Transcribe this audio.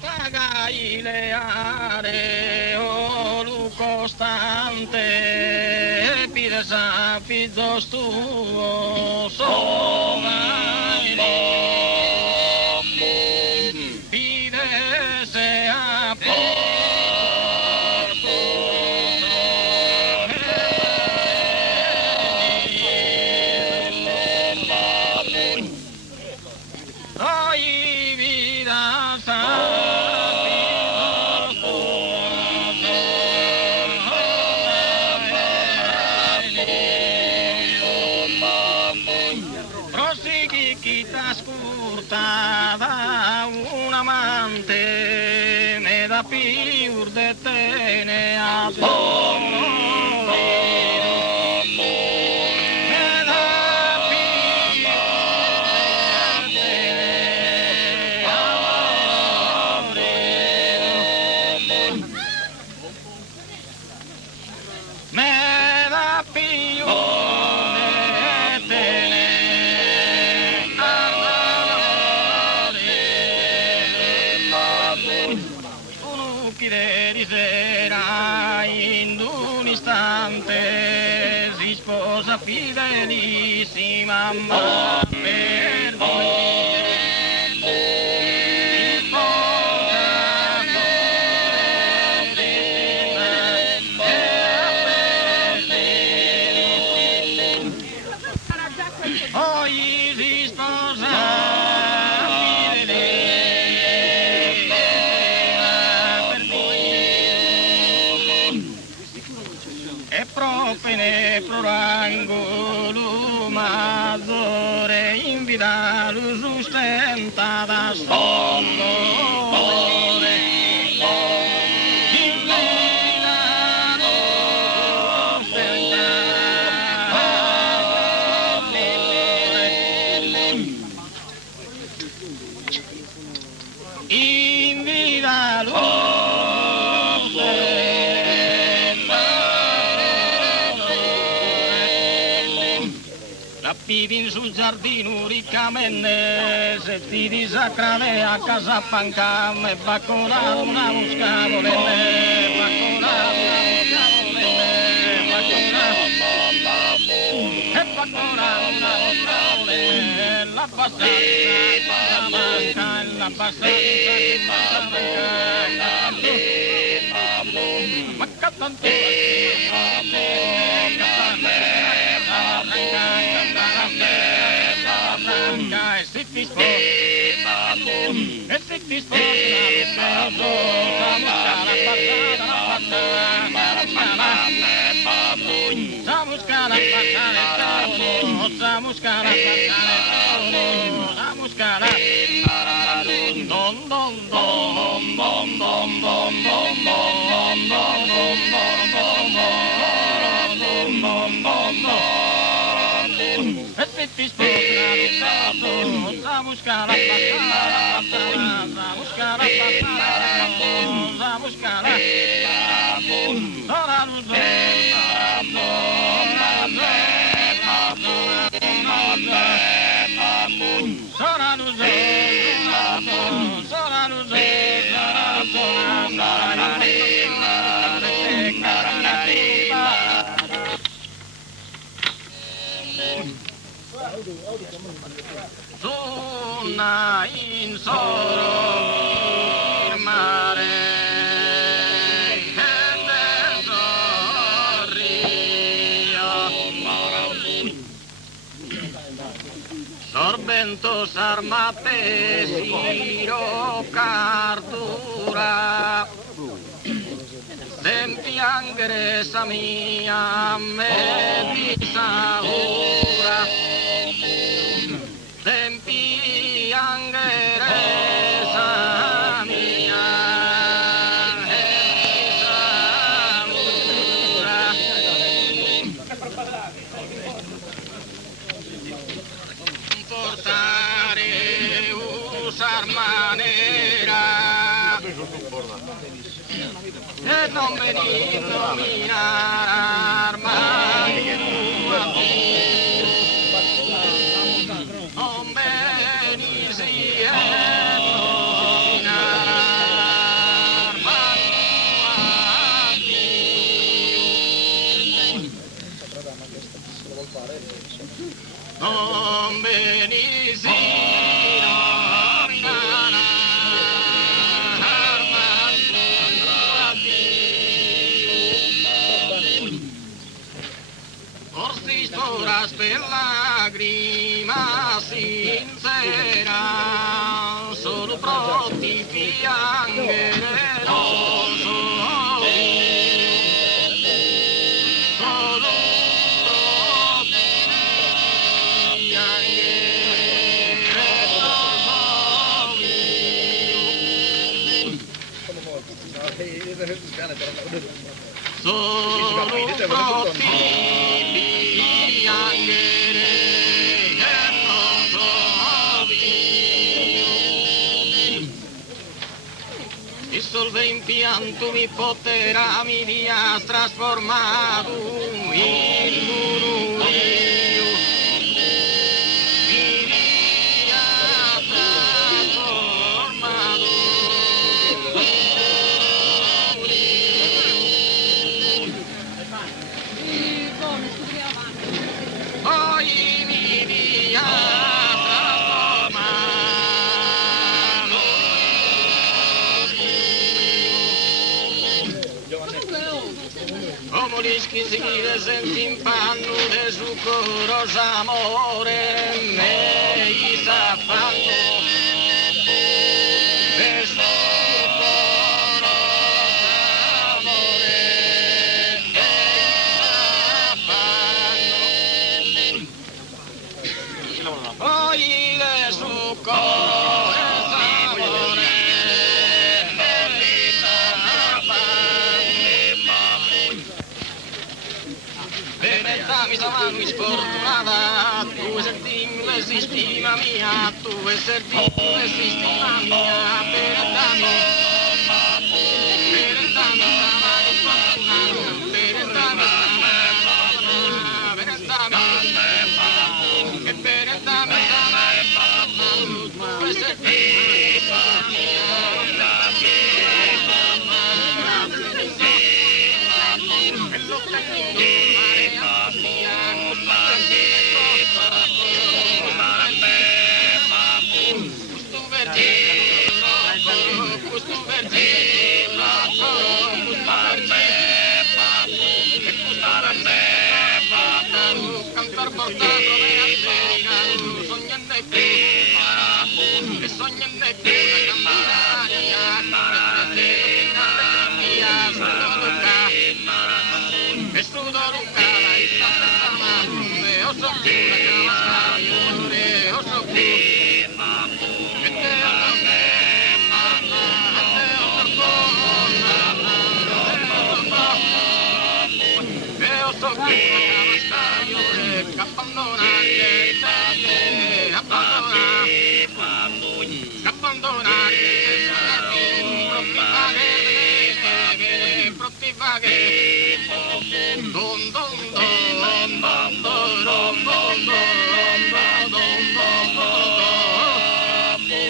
pagai le aree o lu costante pide sapizzo stuo pide se a un amante me da più de te ne si sposa fidelissima ma per voi Prorangolo maggiore invita lo sustenta da sonno invita lo vivi sul giardino riccamente, se ti disacrane a casa pancame, baccola una muscavole, baccola una muscavole, la passata che passa ma cantante e se ti Donna in solo mare che sorbento sarmate siro cardura sempiangere sa mia me di saura sempiangere sa mia me di saura portare usarmanera e non venir dominar armani non venir si dominar potera solo pronti piangere solo pronti piangere solo pronti piangere dissolve in pianto mi potera mi dia trasformato in murmurio mi dia trasformato poi mi dia como l'isquisire senti in panno de su coros amore me i s'affanno de su coros amore me i s'affanno poi de su coros amore mi mano sfortunata, tu senti l'esistima mia, tu senti l'esistima mia, per dammi sta mano sfortunata, per dammi che per dammi sta mano sfortunata, tu senti l'esistima mia, e lo tengo cantar portato de América, soñando y soñando y cantaría, es tu doruca, la isla de Samar, de oso pura, camascario, de oso abbandonare paghe,